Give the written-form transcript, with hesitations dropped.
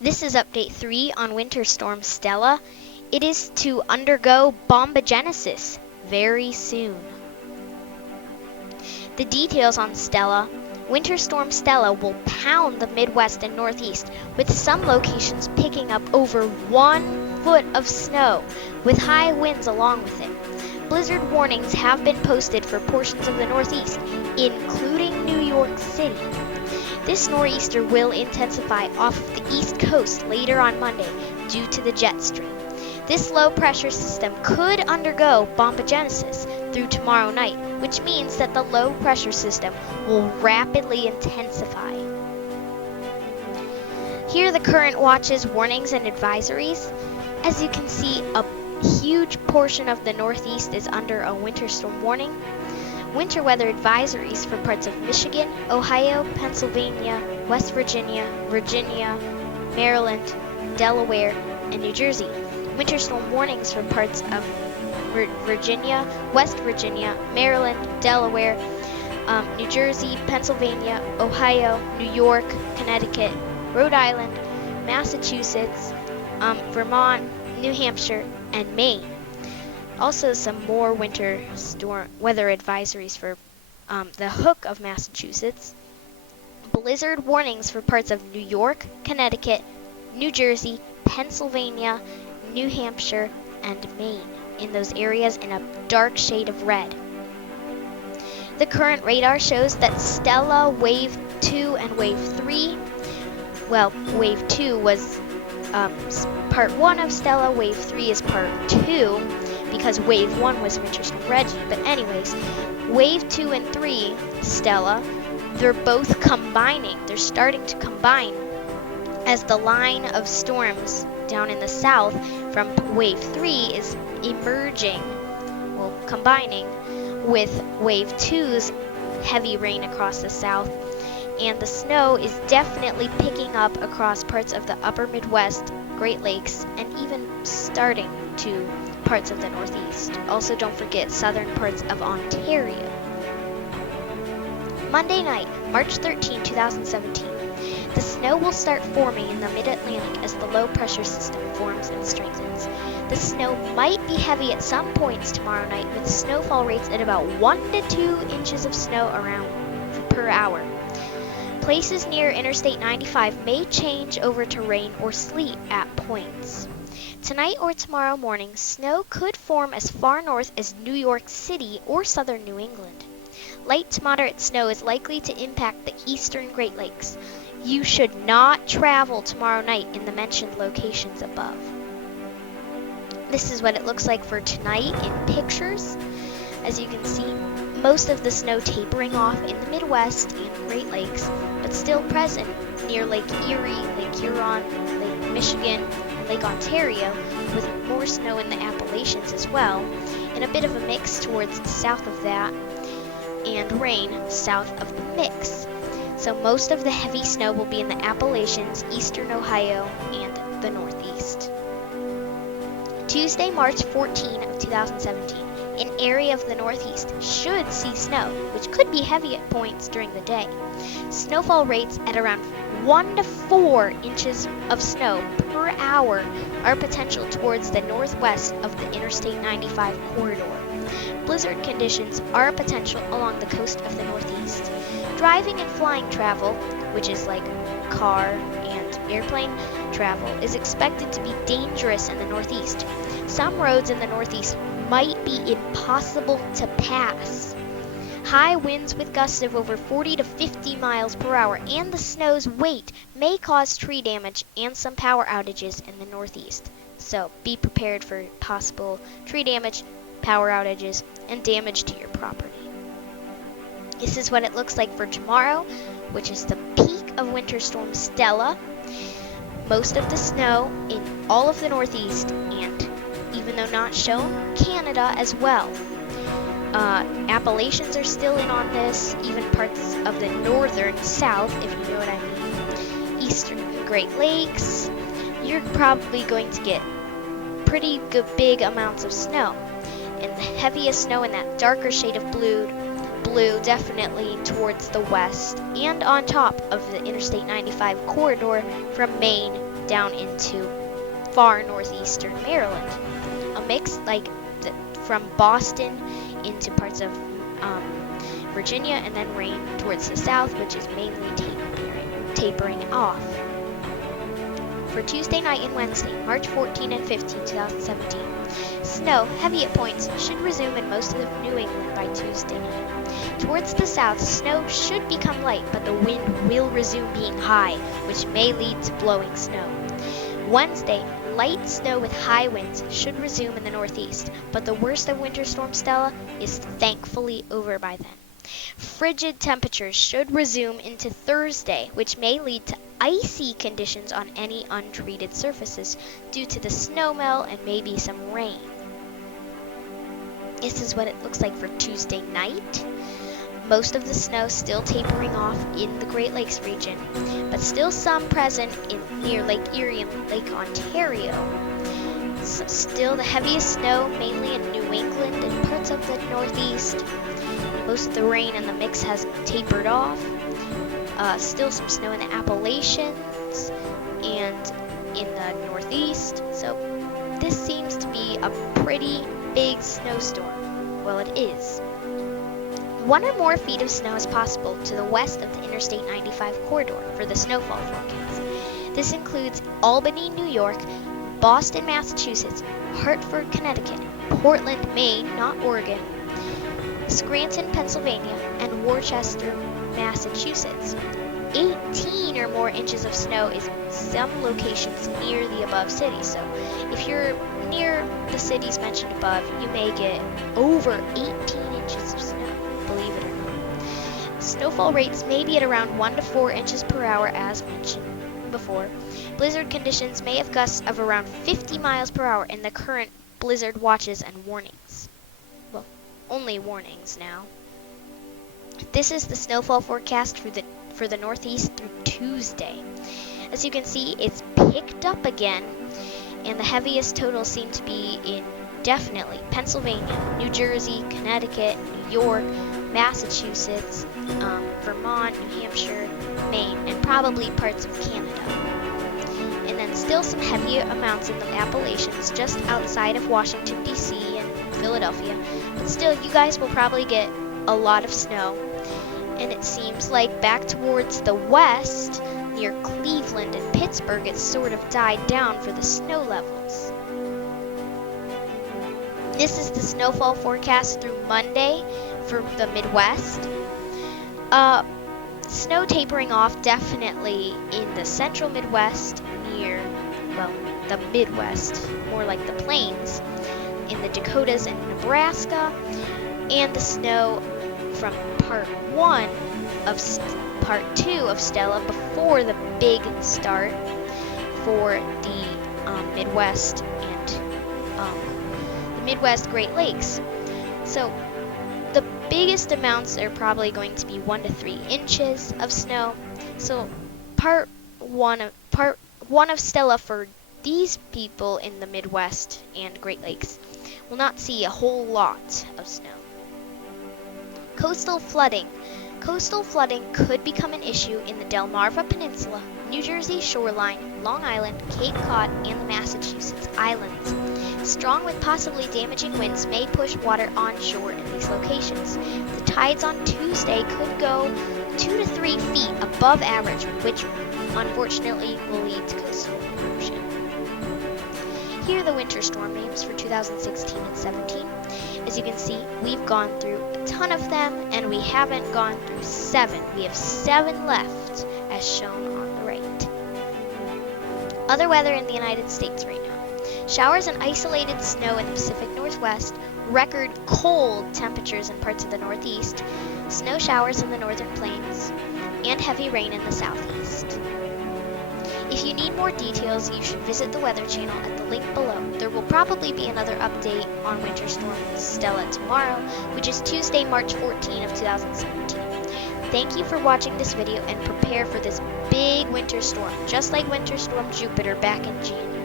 This is update 3 on Winter Storm Stella. It is to undergo Bombogenesis very soon. The details on Stella. Winter Storm Stella will pound the Midwest and Northeast, with some locations picking up over 1 foot of snow, with high winds along with it. Blizzard warnings have been posted for portions of the Northeast, including New York City. This nor'easter will intensify off of the East Coast later on Monday due to the jet stream. This low pressure system could undergo bombogenesis through tomorrow night, which means that the low pressure system will rapidly intensify. Here are the current watches, warnings, and advisories. As you can see, a huge portion of the Northeast is under a winter storm warning. Winter weather advisories for parts of Michigan, Ohio, Pennsylvania, West Virginia, Maryland, Delaware, and New Jersey. Winter storm warnings for parts of Virginia, West Virginia, Maryland, Delaware, New Jersey, Pennsylvania, Ohio, New York, Connecticut, Rhode Island, Massachusetts, Vermont, New Hampshire, and Maine. Also, some more winter storm weather advisories for the Hook of Massachusetts. Blizzard warnings for parts of New York, Connecticut, New Jersey, Pennsylvania, New Hampshire, and Maine, in those areas in a dark shade of red. The current radar shows that Stella Wave 2 and Wave 3, well, Wave 2 was part 1 of Stella, Wave 3 is part 2, because Wave 1 was Winter Storm Reggie. But anyways, Wave 2 and 3, Stella, they're both combining. They're starting to combine as the line of storms down in the south from Wave 3 is emerging, well, combining with Wave 2's heavy rain across the south. And the snow is definitely picking up across parts of the upper Midwest, Great Lakes, and even starting to parts of the Northeast. Also, don't forget southern parts of Ontario. Monday night, March 13, 2017. The snow will start forming in the mid-Atlantic as the low-pressure system forms and strengthens. The snow might be heavy at some points tomorrow night, with snowfall rates at about 1 to 2 inches of snow per hour. Places near Interstate 95 may change over to rain or sleet at points. Tonight or tomorrow morning, snow could form as far north as New York City or southern New England. Light to moderate snow is likely to impact the eastern Great Lakes. You should not travel tomorrow night in the mentioned locations above. This is what it looks like for tonight in pictures. As you can see, most of the snow tapering off in the Midwest and Great Lakes, but still present near Lake Erie, Lake Huron, Lake Michigan, and Lake Ontario, with more snow in the Appalachians as well, and a bit of a mix towards the south of that, and rain south of the mix. So most of the heavy snow will be in the Appalachians, eastern Ohio, and the Northeast. Tuesday, March 14 of 2017. An area of the Northeast should see snow, which could be heavy at points during the day. Snowfall rates at around 1 to 4 inches of snow per hour are potential towards the northwest of the Interstate 95 corridor. Blizzard conditions are a potential along the coast of the Northeast. Driving and flying travel, which is like car and airplane travel, is expected to be dangerous in the Northeast. Some roads in the Northeast might be impossible to pass. High winds with gusts of over 40 to 50 miles per hour and the snow's weight may cause tree damage and some power outages in the Northeast. So be prepared for possible tree damage, power outages, and damage to your property. This is what it looks like for tomorrow, which is the peak of Winter Storm Stella. Most of the snow in all of the Northeast, and even though not shown, Canada as well. Appalachians are still in on this, even parts of the northern south, if you know what I mean. Eastern Great Lakes, you're probably going to get pretty good big amounts of snow. And the heaviest snow in that darker shade of blue definitely towards the west and on top of the Interstate 95 corridor from Maine down into far northeastern Maryland. A mix from Boston into parts of Virginia, and then rain towards the south, which is mainly tapering off. For Tuesday night and Wednesday, March 14 and 15, 2017, snow, heavy at points, should resume in most of New England by Tuesday night. Towards the south, snow should become light, but the wind will resume being high, which may lead to blowing snow. Wednesday, light snow with high winds should resume in the northeast, but the worst of Winter Storm Stella is thankfully over by then. Frigid temperatures should resume into Thursday, which may lead to icy conditions on any untreated surfaces due to the snowmelt and maybe some rain. This is what it looks like for Tuesday night. Most of the snow still tapering off in the Great Lakes region, but still some present near Lake Erie and Lake Ontario. So still the heaviest snow mainly in New England and parts of the Northeast. Most of the rain in the mix has tapered off. Still some snow in the Appalachians and in the Northeast. So this seems to be a pretty big snowstorm. Well, it is. 1 or more feet of snow is possible to the west of the Interstate 95 corridor for the snowfall forecast. This includes Albany, New York, Boston, Massachusetts, Hartford, Connecticut, Portland, Maine, not Oregon, Scranton, Pennsylvania, and Worcester, Massachusetts. 18 or more inches of snow is in some locations near the above cities. So if you're near the cities mentioned above, you may get over 18 inches of snow, believe it or not. Snowfall rates may be at around 1 to 4 inches per hour as mentioned before. Blizzard conditions may have gusts of around 50 miles per hour in the current blizzard watches and warnings. Well, only warnings now. This is the snowfall forecast for the Northeast through Tuesday. As you can see, it's picked up again, and the heaviest totals seem to be in definitely Pennsylvania, New Jersey, Connecticut, New York, Massachusetts, Vermont, New Hampshire, Maine, and probably parts of Canada. And then still some heavy amounts in the Appalachians just outside of Washington, D.C. and Philadelphia. But still, you guys will probably get a lot of snow. And it seems like back towards the west, near Cleveland and Pittsburgh, it's sort of died down for the snow levels. This is the snowfall forecast through Monday for the Midwest. Snow tapering off definitely in the central Midwest near, well, the Midwest, more like the plains, in the Dakotas and Nebraska, and the snow from part 2 of Stella before the big start for the Midwest and the Midwest Great Lakes. So the biggest amounts are probably going to be 1 to 3 inches of snow. So part one of Stella for these people in the Midwest and Great Lakes will not see a whole lot of snow. Coastal flooding. Coastal flooding could become an issue in the Delmarva Peninsula, New Jersey shoreline, Long Island, Cape Cod, and the Massachusetts Islands. Strong with possibly damaging winds may push water onshore in these locations. The tides on Tuesday could go 2 to 3 feet above average, which unfortunately will lead to coastal erosion. Here are the winter storm names for 2016 and 17. As you can see, we've gone through a ton of them, and we haven't gone through 7. We have 7 left, as shown on the right. Other weather in the United States right now. Showers and isolated snow in the Pacific Northwest, record cold temperatures in parts of the Northeast, snow showers in the northern plains, and heavy rain in the southeast. If you need more details, you should visit the Weather Channel at the link below. There will probably be another update on Winter Storm Stella tomorrow, which is Tuesday, March 14 of 2017. Thank you for watching this video, and prepare for this big winter storm, just like Winter Storm Jupiter back in January.